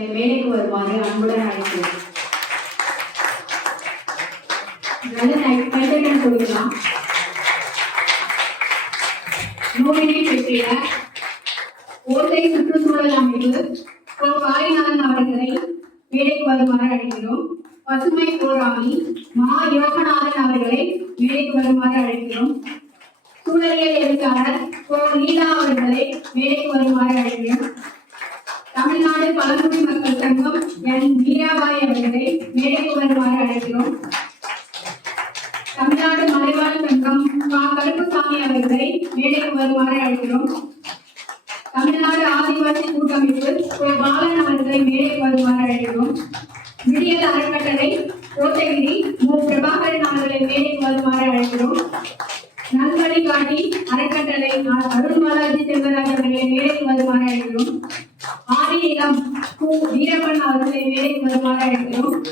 அவர்களை மேடைக்கு வருமாறு அன்புடன் அழைக்கிறேன். நல்ல கைத்தட்டல் கொடுக்கலாம் நூலினை பெற்றிட ஓட்டை சுற்றுச்சூழல் அமைப்பு கோ. காளிநாதன் அவர்களை மேடைக்கு வருமாறு அழைக்கிறோம். பசுமை போராளி மா. யோகநாதன் அவர்களை மேடைக்கு வருமாறு அழைக்கிறோம். சூழலியல் எழுத்தாளர் கோ. லீலா அவர்களை மேடைக்கு வருமாறு அழைக்கிறோம். தமிழ்நாடு பழங்குடி மக்கள் சங்கம் என் மீராபாய் அவர்களை மேடைக்கு வருமாறு அழைக்கிறோம். தமிழ்நாடு மலைவாழ் சங்கம் கா கருப்புசாமி அவர்களை மேடைக்கு வருமாறு அழைக்கிறோம். தமிழ்நாடு ஆதிவாசி கூட்டமைப்பு கோ. பாலன் அவர்களை மேடைக்கு வருமாறு அழைக்கிறோம். விடியல் அறக்கட்டளை கோத்தகிரி மு. பிரபாகரன் அவர்களை மேடைக்கு வருமாறு அழைக்கிறோம். நல்வழிகாட்டி அறக்கட்டளை அருண் பாலாஜி செல்வராஜ் அவர்களை மேடைக்கு வருமாறு அழைக்கிறோம் ஆரியலம் கு வீரப்பன் அவர்களை வேலைக்கு வருமாறு அழைக்கிறோம்.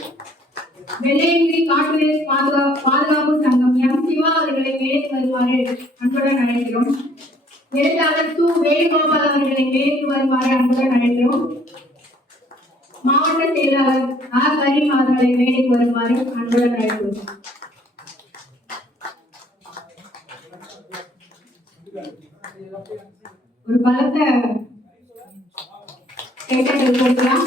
வெள்ளையங்கிரி காட்டு பாதுகா பாதுகாப்பு சங்கம் எம். சிவா அவர்களை வேலைக்கு வருமாறு அன்புடன் அழைக்கிறோம். எழுத்தாளர் சு. வேணுகோபால் அவர்களை வேலைக்கு வருமாறு அன்புடன் அழைக்கிறோம். மாவட்ட செயலாளர் ஆ. கரீம் அவர்களை வேலைக்கு வருமாறு அன்புடன் அழைக்கிறோம். ஒரு பலத்தை கேட்டல் கொடுக்கலாம்.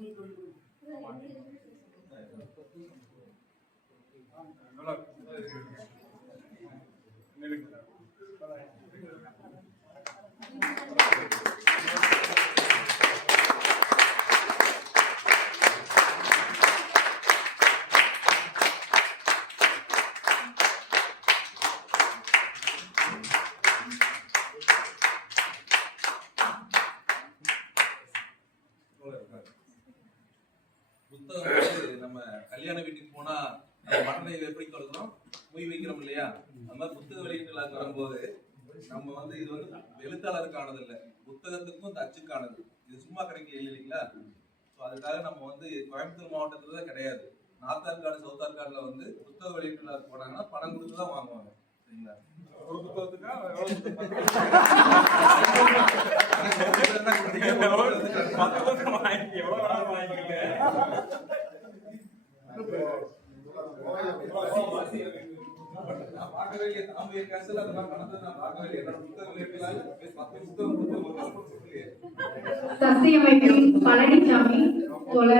புத்தகம் வந்து நம்ம கல்யாண வீட்டுக்கு போனா மனநிலை எப்படி கொடுக்கணும் மொய் வைக்கிறோம் இல்லையா? அந்த மாதிரி புத்தக வெளியீட்டு வரும்போது நம்ம வந்து இது வந்து எழுத்தாளருக்கானது இல்ல. புத்தகத்துக்கும் தச்சுக்கானது இது சும்மா கிடைக்க இல்லைங்களா? ஸோ அதுக்காக நம்ம வந்து கோயம்புத்தூர் மாவட்டத்தில் தான் கிடையாது. நார்த் ஆர்காடு சவுத் வந்து புத்தக வெளியீட்டு போனாங்கன்னா பணம் கொடுத்து தான் வாங்குவாங்க. சரிங்களா? ஒரு புத்தகத்துக்கா? ஆசிரியர் கேன்சல் அதெல்லாம் நடந்தது நான் பார்க்கவே பழனிசாமி